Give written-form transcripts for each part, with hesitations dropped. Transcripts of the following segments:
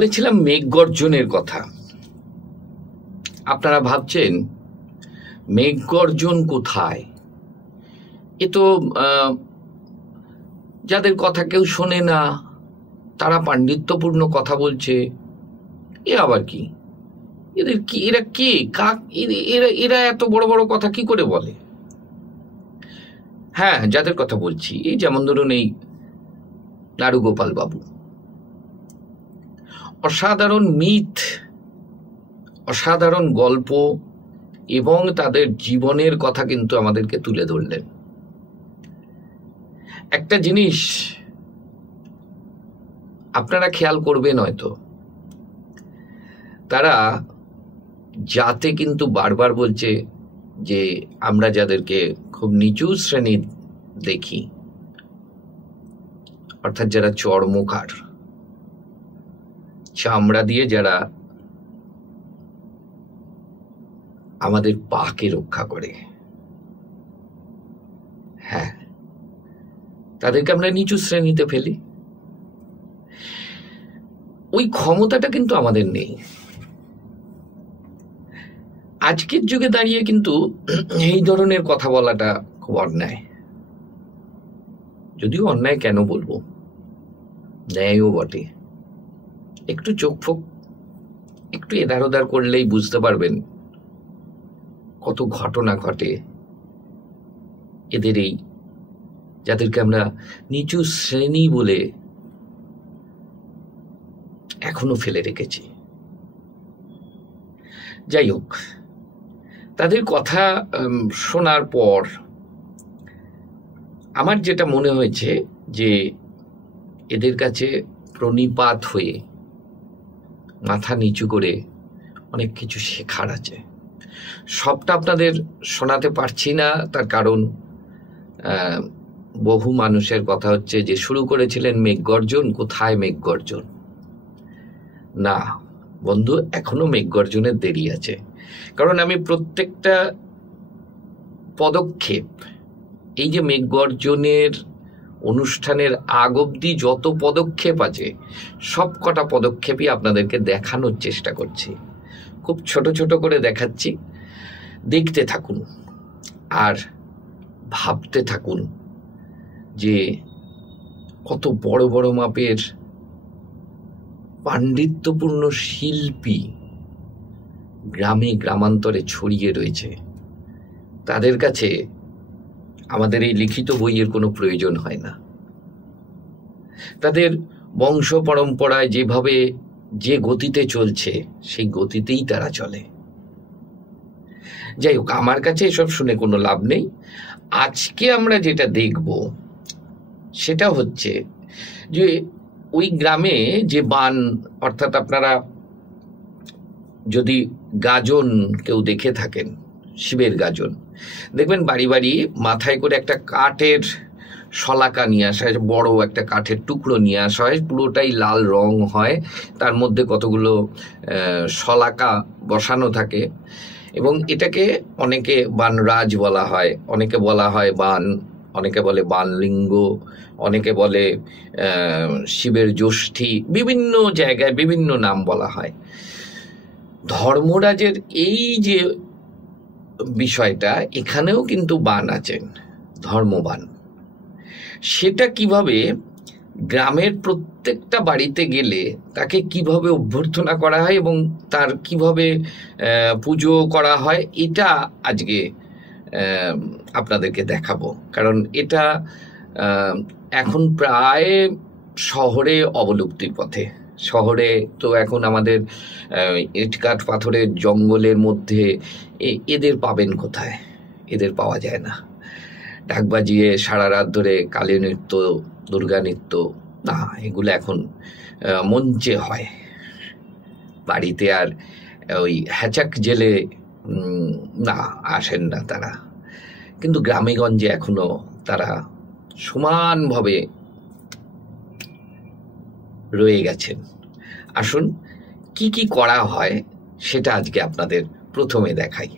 বলেছিলাম মেঘ গর্জনের কথা। আপনারা ভাবছেন মেঘ গর্জন কোথায়? এ তো যাদের কথা কেউ শোনে না, তারা পাণ্ডিত্যপূর্ণ কথা বলছে। এ আবার কি? এদের কি, এরা কে, কাক? এরা এত বড় বড় কথা কি করে বলে? হ্যাঁ, যাদের কথা বলছি, এই যেমন ধরুন এই নারুগোপাল বাবু, অসাধারণ মিথ, অসাধারণ গল্প এবং তাদের জীবনের কথা কিন্তু আমাদেরকে তুলে ধরলেন। একটা জিনিস আপনারা খেয়াল করবেন হয়তো, তারা যাতে কিন্তু বারবার বলছে যে আমরা যাদেরকে খুব নিচু শ্রেণী দেখি, অর্থাৎ যারা চর্মকার, চামড়া দিয়ে যারা আমাদের পাকে রক্ষা করে, হ্যাঁ, তাদেরকে আমরা নিচু শ্রেণীতে ফেলি। ওই ক্ষমতাটা কিন্তু আমাদের নেই। আজকের যুগে দাঁড়িয়ে কিন্তু এই ধরনের কথা বলাটা খুব অন্যায়। যদিও অন্যায় কেন বলবো, ন্যায়ও বটে। একটু চোখ ফোক একটু এধার ওধার করলেই বুঝতে পারবেন কত ঘটনা ঘটে এদের, এই যাদেরকে আমরা নিচু শ্রেণী বলে এখনো ফেলে রেখেছি। যাই হোক, তাদের কথা শোনার পর আমার যেটা মনে হয়েছে যে এদের কাছে প্রণিপাত হয়ে মাথা নিচু করে অনেক কিছু শেখার আছে। সবটা আপনাদের শোনাতে পারছি না, তার কারণ বহু মানুষের কথা হচ্ছে যে শুরু করেছিলেন মেঘগর্জন, কোথায় মেঘগর্জন? না বন্ধু, এখনো মেঘগর্জনের দেরি আছে। কারণ আমি প্রত্যেকটা পদক্ষেপ, এই যে মেঘগর্জনের অনুষ্ঠানের আগ অবধি যত পদক্ষেপ আছে, সব কটা পদক্ষেপই আপনাদেরকে দেখানোর চেষ্টা করছি। খুব ছোট ছোট করে দেখাচ্ছি, দেখতে থাকুন আর ভাবতে থাকুন যে কত বড় বড় মাপের পাণ্ডিত্যপূর্ণ শিল্পী গ্রামে গ্রামান্তরে ছড়িয়ে রয়েছে। তাদের কাছে আমাদের এই লিখিত বইয়ের কোনো প্রয়োজন হয় না। তাদের বংশ পরম্পরায় যেভাবে যে গতিতে চলছে, সেই গতিতেই তারা চলে। যাই হোক, আমার কাছে এসব শুনে কোনো লাভ নেই। আজকে আমরা যেটা দেখব সেটা হচ্ছে যে ওই গ্রামে যে বান, অর্থাৎ আপনারা যদি গাজন কেউ দেখে থাকেন, শিবের গাজন, দেখবেন বাড়ি বাড়ি মাথায় করে একটা কাঠের শলাকা নিয়ে আসা হয়, বড় একটা কাঠের টুকরো নিয়ে আসা হয়, পুরোটাই লাল রং হয়, তার মধ্যে কতগুলো শলাকা বসানো থাকে, এবং এটাকে অনেকে বানরাজ বলা হয়, অনেকে বলা হয় বান, অনেকে বলে বানলিঙ্গ, অনেকে বলে শিবের জ্যোষ্ঠী, বিভিন্ন জায়গায় বিভিন্ন নাম বলা হয়। ধর্মরাজের এই যে বিষয়টা, এখানেও কিন্তু বান আছেন, ধর্মবান। সেটা কিভাবে গ্রামের প্রত্যেকটা বাড়িতে গেলে তাকে কিভাবে অভ্যর্থনা করা হয় এবং তার কিভাবে পুজো করা হয়, এটা আজকে আপনাদেরকে দেখাবো। কারণ এটা এখন প্রায় শহরে অবলুপ্তির পথে। শহরে তো এখন আমাদের ইটকাঠ পাথরের জঙ্গলের মধ্যে এদের পাবেন কোথায়? এদের পাওয়া যায় না। ঢাক বাজিয়ে সারা রাত ধরে কালী নৃত্য, দুর্গা নৃত্য, না, এগুলো এখন মঞ্চে হয়। বাড়িতে আর ওই হ্যাচাক জেলে না, আসেন না তারা। কিন্তু গ্রামে গঞ্জে এখনো তারা সমানভাবে রয়ে গেছেন। আসুন কি কি করা হয় সেটা আজকে আপনাদের প্রথমে দেখাই।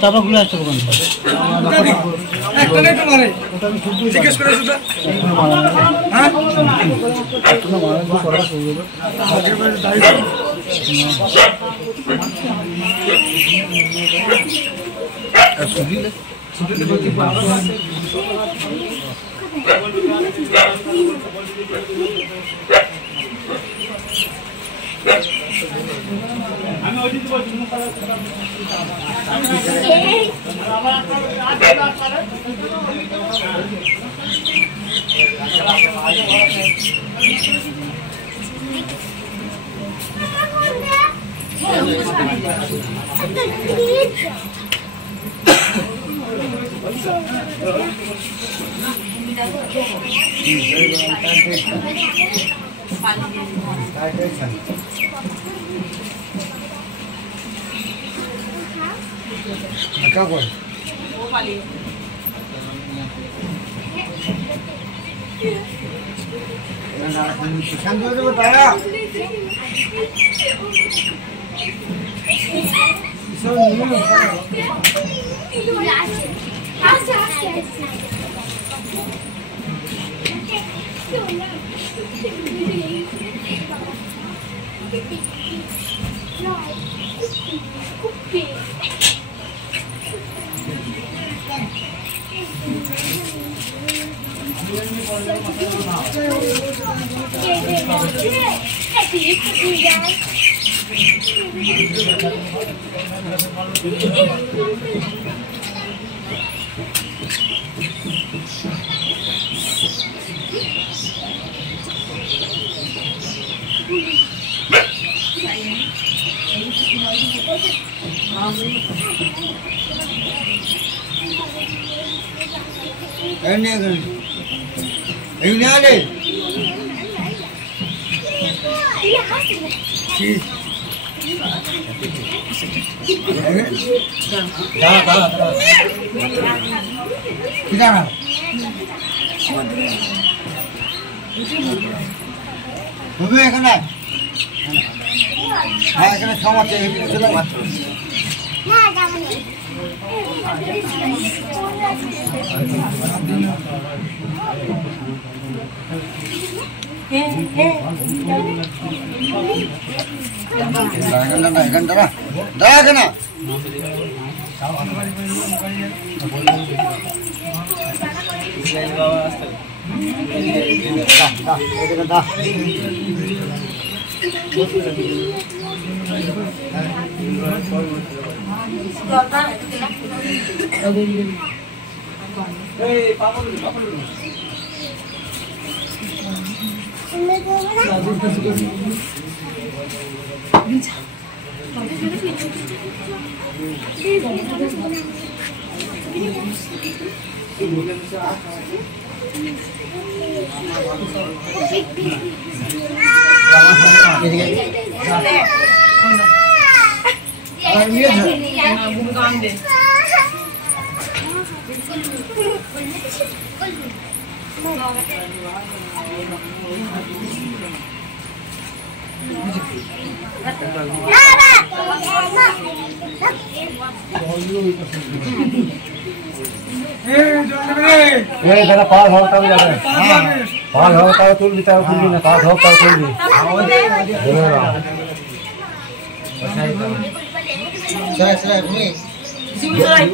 চাপা খুলে আসছে জিজ্ঞেস করে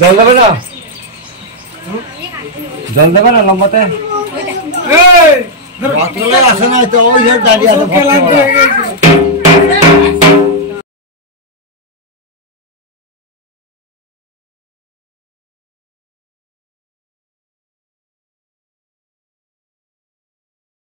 জল দেবে না, জল দেবে না লম্বাতে আসে না তো দাঁড়িয়ে আছে।